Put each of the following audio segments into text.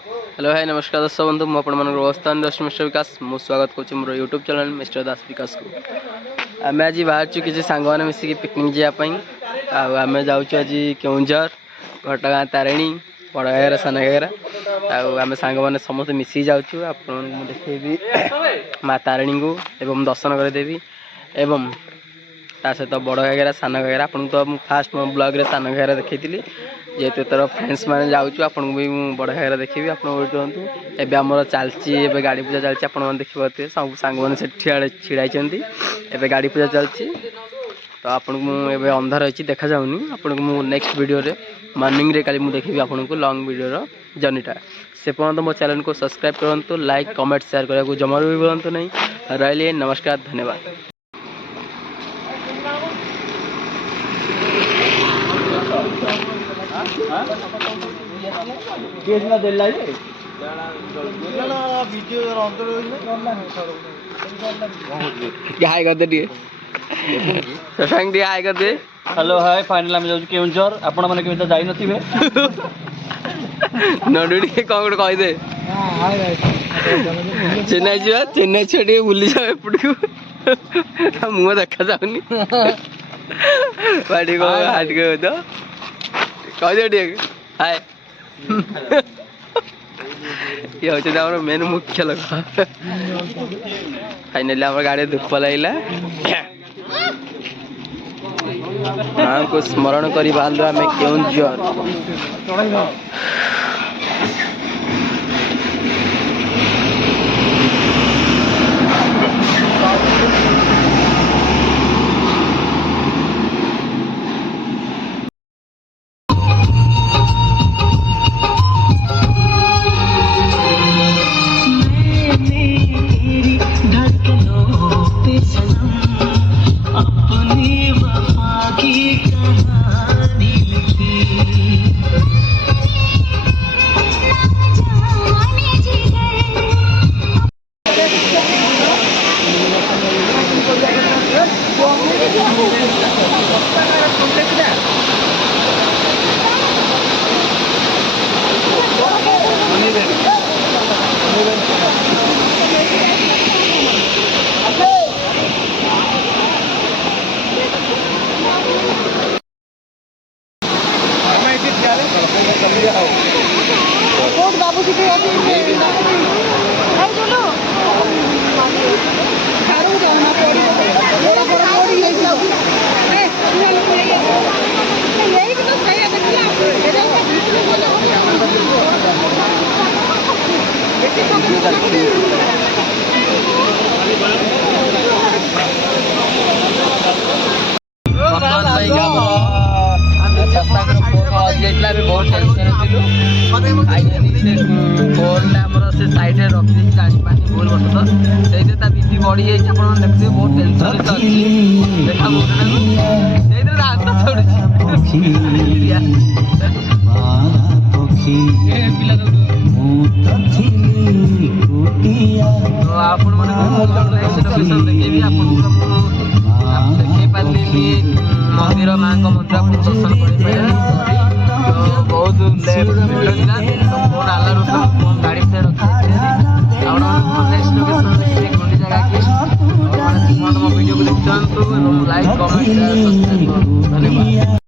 Hello hi नमस्कार दर्शक बंधु मु आपण मानक अवस्थान दर्शन मिस्टर विकास मु स्वागत करूँ मोर यूट्यूब चैनल मिस्टर दास विकास को। आम आज बाहर किसी सांग मैंने मिसिक पिकनिक जावाई आम जाऊँ आज केउझर घटगाँ तारिणी बड़ घाघरा सान घाघरा आम सांग मैंने समस्त मिसिक जाऊँ आपन देखेबी माँ तारिणी को एवं दर्शन करदेवी एवं ता सहित बड़ घाघरा सान घाघरा आपन तो फास्ट मो ब्लॉग रे सान घाघरा देखी जेहेतु तर फ्रेंड्स मैंने जाऊँ आपन भी बड़ घाघरा देखी आप कहतु एवं आमर चलती गाड़ी पूजा चलती आप देखिए सब सांग मैंने छिड़ाई एवं गाड़ी पूजा चलती तो आपन को अंधार अच्छी देखा जाऊनी आपन को नेक्स्ट वीडियो रे मॉर्निंग रे काली देखी आपन को लॉन्ग वीडियो जर्नीटा से पर्यटन मो चैनल को सब्सक्राइब करूँ लाइक कमेंट शेयर करने को जमा भी बोलूँ नहीं रही नमस्कार धन्यवाद। हाय कर दे शशांक दी हाय कर दे। हेलो हाय फाइनल आम जाऊँ केउझर आपण मैंने केमी तो जाई नथिबे नडुडी कौन गोटे कही दे चेन्नई जा चेन्नई छुआ बुली जाओ एपट को मुह देखा जाऊनी बाड़ी को हाट के तो कह दे हाय ये हूँ मेन मुख्य लोक फाइनाली आम गाड़ी दुख लगला माँ को स्मरण कर बाहर आम केउझर बहुत टेंशन फोन से साइड रखी जापानी भूल बस से बीपी बढ़ी जाइए आप देखते बहुत टेंशन देखा तो आपण लोकेशन देखेबी आप देखे पारे मंदिर माँ का मंदिर आप दर्शन कर तो बहुत फोन आलू फोन गाड़ी से रखी नेक्स्ट लोकेशन देखिए कौन जगह की मो वीडियो को देखते हैं लाइक कमेंट शेयर सब्सक्राइब करूँ धन्यवाद।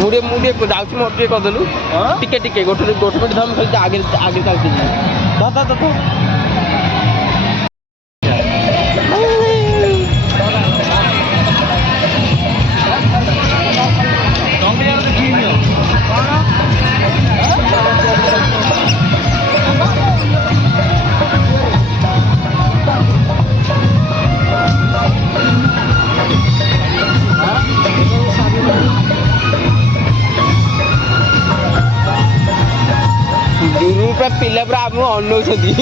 मुझे मुझे जाऊँ मोटे टे करदेलु टिके टिके गोटे गोटे मिनट धम खाली आगे आगे चलते पिला पूरा आप अनौती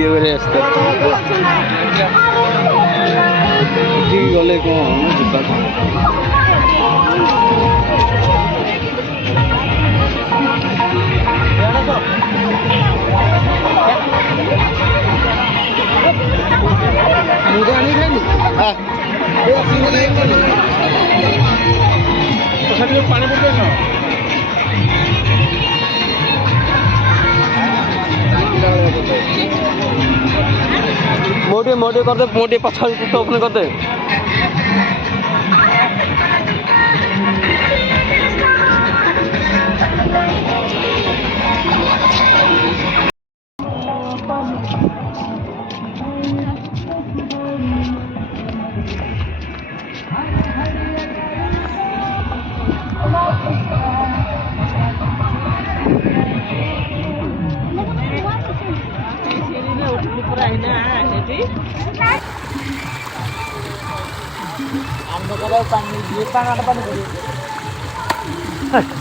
ଭିଡ଼ିଓ କରି ଆସିଥିଲେ ଏଠିକି ଗଲେ କ'ଣ ଯିବା କ'ଣ ପାଣି ପକେଇଛ मोटे कर दे मोटे पछाड़ तो अपने कर दे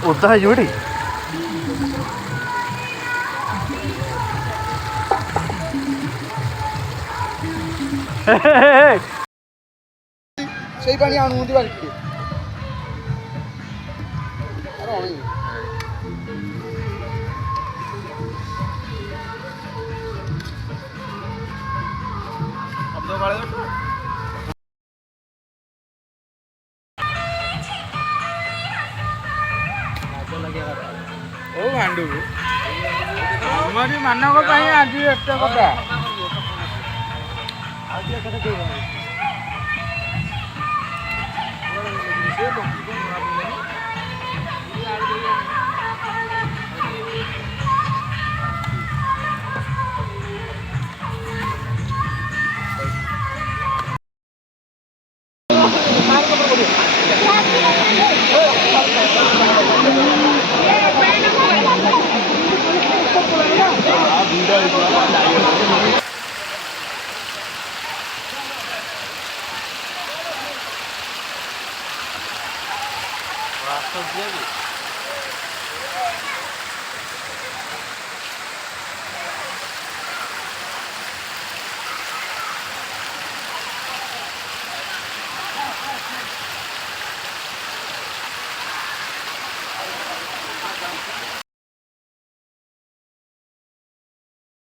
उतना है जोड़ी সেই পানি আনুমতি বাড়ি ଓ ଗାଣ୍ଡୁ ଆମରି ମାନଙ୍କ ପାଇଁ ଆଜି ଏତେ କଥା रास्ता